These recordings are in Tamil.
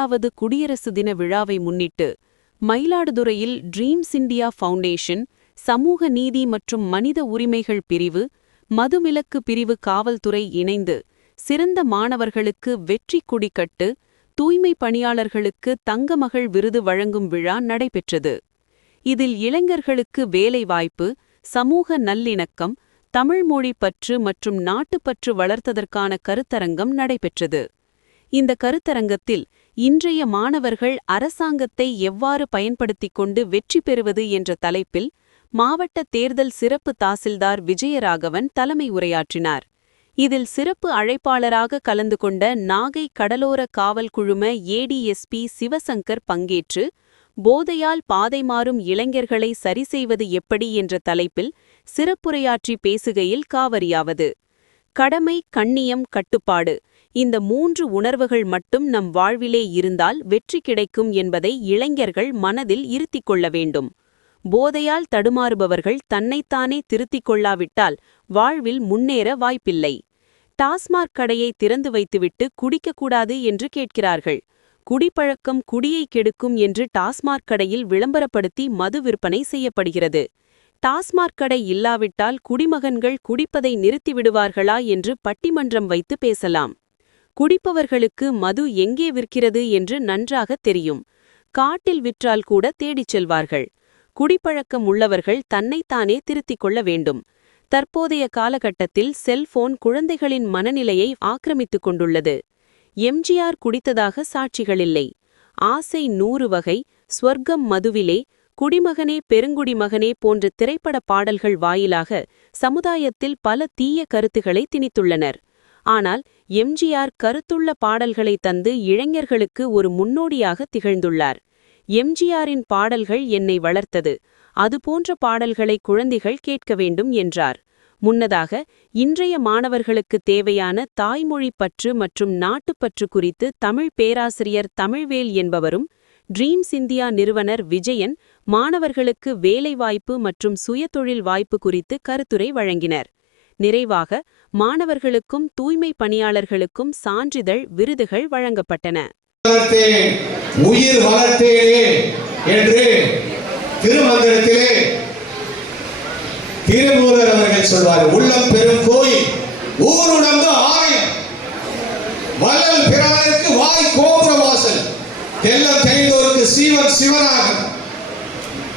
7வது குடியரசு தின விழாவை முன்னிட்டு மயிலாடுதுறையில் ட்ரீம்ஸ் இந்தியா ஃபவுண்டேஷன், சமூக நீதி மற்றும் மனித உரிமைகள் பிரிவு, மதுவிலக்கு பிரிவு காவல்துறை இணைந்து சிறந்த மாணவர்களுக்கு வெற்றி கொடிக்கட்டு, தூய்மை பணியாளர்களுக்கு தங்கமகள் விருது வழங்கும் விழா நடைபெற்றது. இதில் இளைஞர்களுக்கு வேலைவாய்ப்பு, சமூக நல்லிணக்கம், தமிழ் மொழி பற்று மற்றும் நாட்டுப்பற்று வளர்த்ததற்கான கருத்தரங்கம் நடைபெற்றது. இந்த கருத்தரங்கத்தில் இன்றைய மாணவர்கள் அரசாங்கத்தை எவ்வாறு பயன்படுத்திக் கொண்டு வெற்றி பெறுவது என்ற தலைப்பில் மாவட்ட தேர்தல் சிறப்பு தாசில்தார் விஜயராகவன் தலைமை உரையாற்றினார். இதில் சிறப்பு அழைப்பாளராக கலந்து கொண்ட நாகை கடலோர காவல் குழும ஏடிஎஸ்பி சிவசங்கர் பங்கேற்று போதையால் பாதை மாறும் இளைஞர்களை சரிசெய்வது எப்படி என்ற தலைப்பில் சிறப்புரையாற்றி பேசுகையில் காவிரியாவது: கடமை, கண்ணியம், கட்டுப்பாடு, இந்த 3 உணர்வுகள் மட்டும் நம் வாழ்விலே இருந்தால் வெற்றி கிடைக்கும் என்பதை இளைஞர்கள் மனதில் இருத்திக் கொள்ள வேண்டும். போதையால் தடுமாறுபவர்கள் தன்னைத்தானே திருத்திக் கொள்ளாவிட்டால் வாழ்வில் முன்னேற வாய்ப்பில்லை. டாஸ்மாக் கடையை திறந்து வைத்துவிட்டு குடிக்கக்கூடாது என்று கேட்கிறார்கள். குடிப்பழக்கம் குடியை கெடுக்கும் என்று டாஸ்மாக் கடையில் விளம்பரப்படுத்தி மது விற்பனை செய்யப்படுகிறது. டாஸ்மாக் கடை இல்லாவிட்டால் குடிமகன்கள் குடிப்பதை நிறுத்திவிடுவார்களா என்று பட்டிமன்றம் வைத்து பேசலாம். குடிப்பவர்களுக்கு மது எங்கே விற்கிறது என்று நன்றாக தெரியும். காட்டில் விற்றால் கூட தேடிச் செல்வார்கள். குடிப்பழக்கம் உள்ளவர்கள் தன்னைத்தானே திருத்திக் கொள்ள வேண்டும். தற்போதைய காலகட்டத்தில் செல்போன் குழந்தைகளின் மனநிலையை ஆக்கிரமித்துக் கொண்டுள்ளது. எம்ஜிஆர் குடித்ததாக சாட்சிகளில்லை. ஆசை 100 வகை, ஸ்வர்க்கம் மதுவிலே, குடிமகனே பெருங்குடிமகனே போன்ற திரைப்பட பாடல்கள் வாயிலாக சமுதாயத்தில் பல தீய கருத்துக்களை திணித்துள்ளனர். ஆனால் எம்ஜிஆர் கருத்துள்ள பாடல்களை தந்து இளைஞர்களுக்கு ஒரு முன்னோடியாக திகழ்ந்துள்ளார். எம்ஜிஆரின் பாடல்கள் என்னை வளர்த்தது, அதுபோன்ற பாடல்களை குழந்தைகள் கேட்க வேண்டும் என்றார். முன்னதாக இன்றைய மாணவர்களுக்கு தேவையான தாய்மொழி பற்று மற்றும் நாட்டுப்பற்று குறித்து தமிழ் பேராசிரியர் தமிழ்வேல் என்பவரும் ட்ரீம்ஸ் இந்தியா நிறுவனர் விஜயன் மாணவர்களுக்கு வேலைவாய்ப்பு மற்றும் சுயதொழில் வாய்ப்பு குறித்து கருத்துரை வழங்கினர். நிறைவாக மாணவர்களுக்கும் தூய்மை பணியாளர்களுக்கும் சான்றிதழ், விருதுகள் வழங்கப்பட்டன. உயிர் வளர்த்தேனே என்று திருமந்திரத்திலே திருமூலர் அவர்கள் சொல்வார். உள்ளம் பெரும் கோயில், ஊருடம்பு ஆலயம், வள்ளல் பிரானுக்கு வாய் கோபுர வாசல், தெல்லம் தெரிந்தோருக்கு சீவன் சிவனாகும்,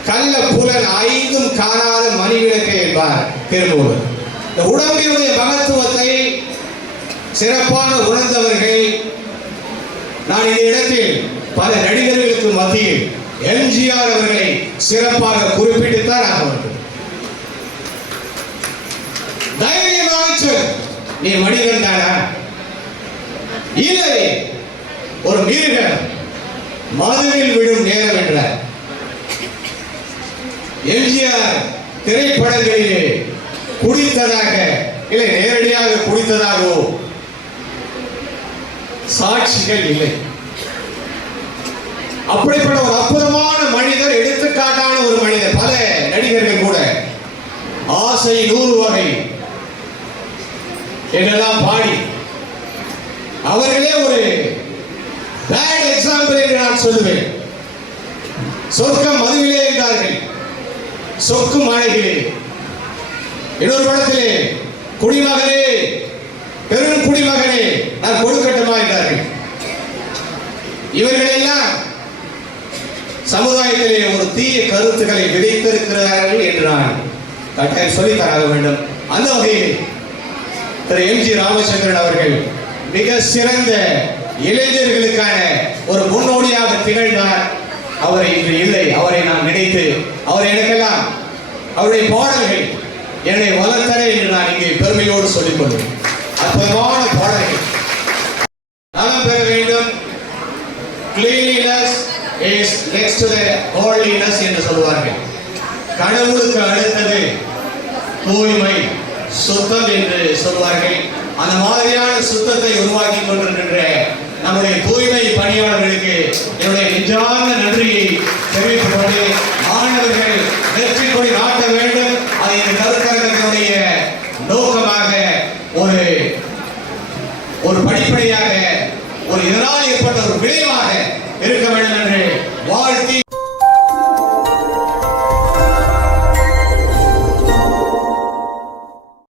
கள்ள புலன் 5ம் காணாத மணிவிளக்கு என்பார் திருமூலர். இந்த உடம்பினுடைய மகத்துவத்தை சிறப்பாக உணர்ந்தவர்கள் நான் இந்த இடத்தில் பல நடிகர்களுக்கு மத்தியில் எம்ஜிஆர் அவர்களை சிறப்பாக குறிப்பிட்டுத்தான் ஆக வேண்டும். தைரியமாக சொல், நீ மனிதன் தானா? இல்லை, ஒரு மிருகம் மதுவில் விடும் நேரம் என்றார். எம்ஜிஆர் திரைப்படங்களிலே குடித்ததாக, இல்லை நேரடியாக குடித்ததாகவோ சாட்சிகள் இல்லை. அப்படிப்பட்ட ஒரு அற்புதமான மனிதர், எடுத்துக்காட்டான ஒரு மனிதர். பல நடிகர்கள் கூட ஆசை 100 வகை என்றெல்லாம் பாடி அவர்களே ஒரு பேட் எக்ஸாம்பிள் என்று நான் சொல்லுவேன். சொர்க்கம் மதுவிலே என்றார்கள், சொக்கும் மழைகளே. இன்னொரு படத்திலே குடிமகனே பெரும் குடிமகனே நான் கொடுக்கட்டுமா என்றார்கள். இவர்களெல்லாம் சமுதாயத்திலே ஒரு தீய கருத்துக்களை விதைத்திருக்கிறார்கள் என்று நான் கட்டாயம் சொல்லித்தராக வேண்டும். அந்த வகையில் திரு எம்.ஜி. ராமச்சந்திரன் அவர்கள் மிக சிறந்த இளைஞர்களுக்கான ஒரு முன்னோடியாக திகழ்ந்தார். அவரை இன்று இல்லை. அவரை நான் நினைத்து, அவர் எனக்கெல்லாம் அவருடைய பாடல்கள் என்னை வளர்த்தன என்று நான் இங்கே பெருமையோடு சொல்லிக் கொள்வேன். அற்புதமான பாடல்கள். நலம் பெற வேண்டும். Cleanliness is next to the holiness என்று சொல்வார்கள். கடவுளுக்கு அடுத்தது தூய்மை, சுத்தம் என்று சொல்வார்கள். அந்த மாதிரியான சுத்தத்தை உருவாக்கி கொண்டிருக்கின்ற நம்முடைய தூய்மை பணியாளர்களுக்கு என்னுடைய நெஞ்சார்ந்த நன்றியை தெரிவித்துக் கொண்டு, மாணவர்கள் வெற்றி கொடி நாட்ட வேண்டும். அது இந்த கருத்தரங்கத்தினுடைய நோக்கமாக ஒரு படிப்படியாக ஒரு இதனால் ஏற்பட்ட ஒரு விளைவாக இருக்க வேண்டும் என்று வாழ்த்தி